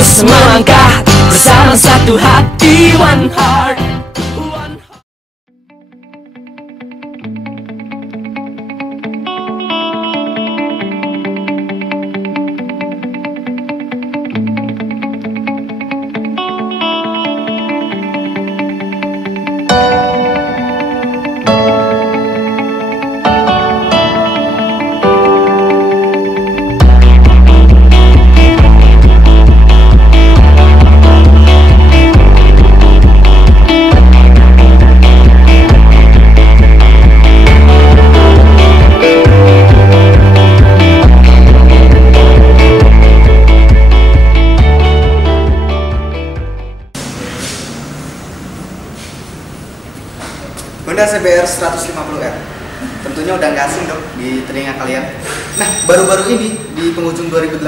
terus melangkah bersama satu hati, one heart. Honda CBR 150R tentunya udah nggak asing dong di telinga kalian. Nah, baru-baru ini di penghujung 2018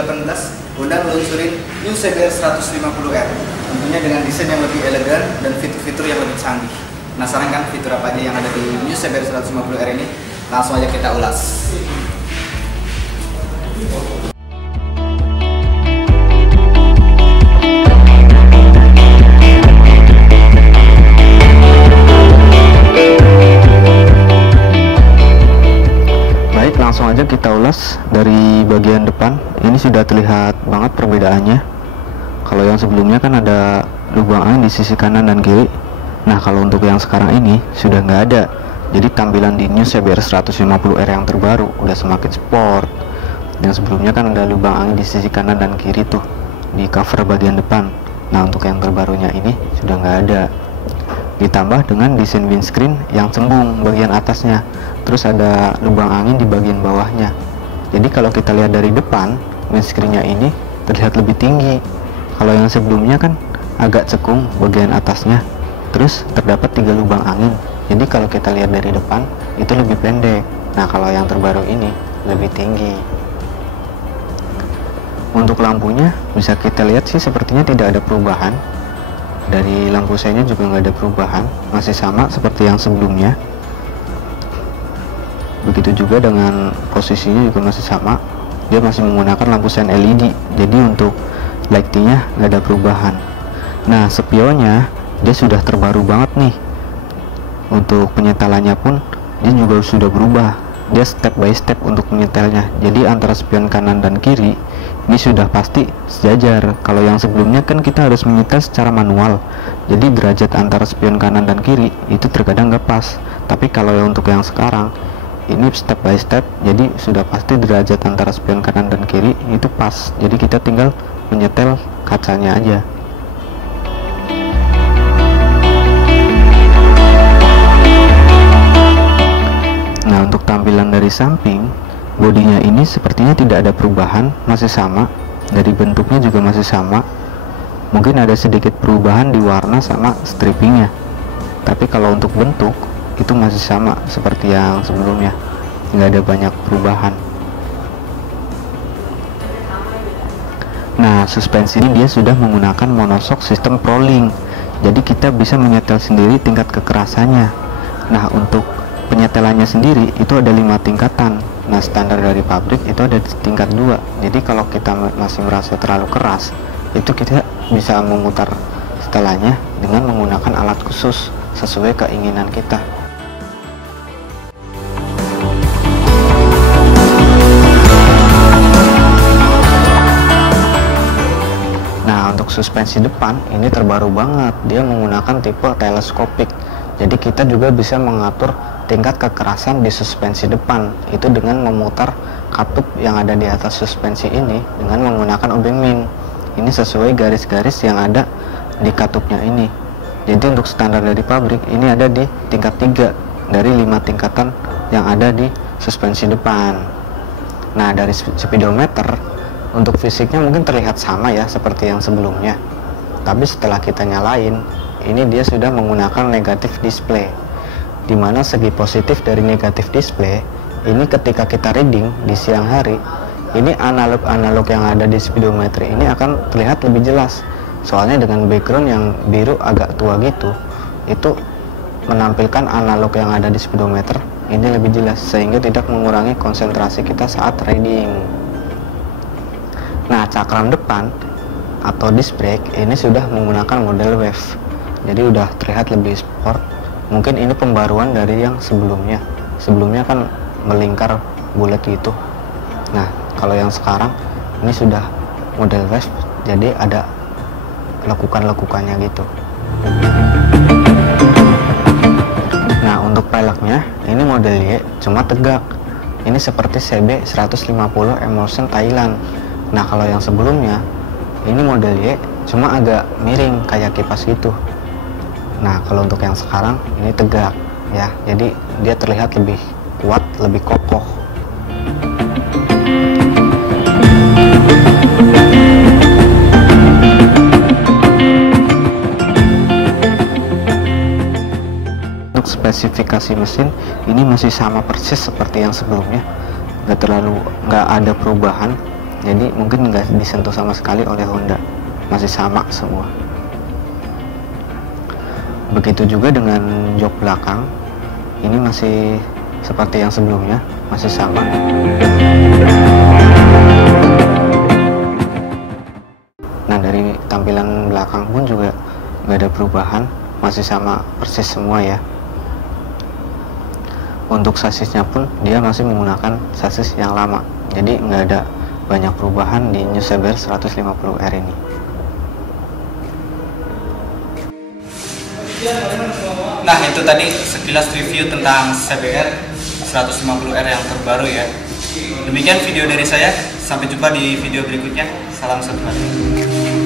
Honda meluncurin new CBR 150R tentunya dengan desain yang lebih elegan dan fitur-fitur yang lebih canggih. Penasaran kan fitur apa aja yang ada di new CBR 150R ini? Langsung aja kita ulas. Langsung aja kita ulas dari bagian depan. Ini sudah terlihat banget perbedaannya. Kalau yang sebelumnya kan ada lubang angin di sisi kanan dan kiri. Nah, kalau untuk yang sekarang ini sudah nggak ada. Jadi tampilan di new CBR 150R yang terbaru udah semakin sport. Yang sebelumnya kan ada lubang angin di sisi kanan dan kiri tuh di cover bagian depan. Nah, untuk yang terbarunya ini sudah nggak ada. Ditambah dengan desain windscreen yang cembung bagian atasnya, terus ada lubang angin di bagian bawahnya. Jadi kalau kita lihat dari depan, windscreennya ini terlihat lebih tinggi. Kalau yang sebelumnya kan agak cekung bagian atasnya, terus terdapat 3 lubang angin. Jadi kalau kita lihat dari depan itu lebih pendek. Nah, kalau yang terbaru ini lebih tinggi. Untuk lampunya bisa kita lihat sih sepertinya tidak ada perubahan. Dari lampu senya juga nggak ada perubahan, masih sama seperti yang sebelumnya. Begitu juga dengan posisinya juga masih sama, dia masih menggunakan lampu sen LED. Jadi untuk lightingnya nggak ada perubahan. Nah, spionnya dia sudah terbaru banget nih. Untuk penyetelannya pun dia juga sudah berubah, dia step by step untuk menyetelnya. Jadi antara spion kanan dan kiri ini sudah pasti sejajar. Kalau yang sebelumnya kan kita harus menyetel secara manual, jadi derajat antara spion kanan dan kiri itu terkadang nggak pas. Tapi kalau untuk yang sekarang ini step by step, jadi sudah pasti derajat antara spion kanan dan kiri itu pas. Jadi kita tinggal menyetel kacanya aja. Nah, untuk tampilan dari samping, bodinya ini sepertinya tidak ada perubahan, masih sama. Dari bentuknya juga masih sama. Mungkin ada sedikit perubahan di warna sama strippingnya. Tapi kalau untuk bentuk itu masih sama seperti yang sebelumnya, nggak ada banyak perubahan. Nah, suspensi ini dia sudah menggunakan monoshock sistem Prolink, jadi kita bisa menyetel sendiri tingkat kekerasannya. Nah, untuk penyetelannya sendiri itu ada 5 tingkatan. Nah, standar dari pabrik itu ada di tingkat 2. Jadi kalau kita masih merasa terlalu keras, itu kita bisa memutar setelannya dengan menggunakan alat khusus sesuai keinginan kita. Nah, untuk suspensi depan ini terbaru banget, dia menggunakan tipe teleskopik. Jadi kita juga bisa mengatur tingkat kekerasan di suspensi depan itu dengan memutar katup yang ada di atas suspensi ini dengan menggunakan obeng ming. Ini sesuai garis-garis yang ada di katupnya ini. Jadi untuk standar dari pabrik ini ada di tingkat 3 dari 5 tingkatan yang ada di suspensi depan. Nah, dari speedometer untuk fisiknya mungkin terlihat sama ya seperti yang sebelumnya. Tapi setelah kita nyalain, ini dia sudah menggunakan negatif display, dimana segi positif dari negatif display ini ketika kita reading di siang hari, ini analog yang ada di speedometer ini akan terlihat lebih jelas. Soalnya dengan background yang biru agak tua gitu, itu menampilkan analog yang ada di speedometer ini lebih jelas, sehingga tidak mengurangi konsentrasi kita saat reading. Nah, cakram depan atau disc brake ini sudah menggunakan model wave, jadi udah terlihat lebih sport. Mungkin ini pembaruan dari yang sebelumnya. Sebelumnya kan melingkar bulat gitu. Nah, kalau yang sekarang ini sudah model wave, jadi ada lekukan-lekukannya gitu. Nah, untuk peleknya ini model Y, cuma tegak. Ini seperti CB 150 Emulsion Thailand. Nah, kalau yang sebelumnya ini model Y, cuma agak miring kayak kipas gitu. Nah, kalau untuk yang sekarang ini tegak ya, jadi dia terlihat lebih kuat, lebih kokoh. Untuk spesifikasi mesin ini masih sama persis seperti yang sebelumnya, nggak ada perubahan, jadi mungkin nggak disentuh sama sekali oleh Honda, masih sama semua. Begitu juga dengan jok belakang, ini masih seperti yang sebelumnya, masih sama. Nah, dari tampilan belakang pun juga nggak ada perubahan, masih sama persis semua ya. Untuk sasisnya pun dia masih menggunakan sasis yang lama, jadi nggak ada banyak perubahan di New CBR 150R ini. Nah, itu tadi sekilas review tentang CBR 150R yang terbaru ya. Demikian video dari saya, sampai jumpa di video berikutnya. Salam satu hati.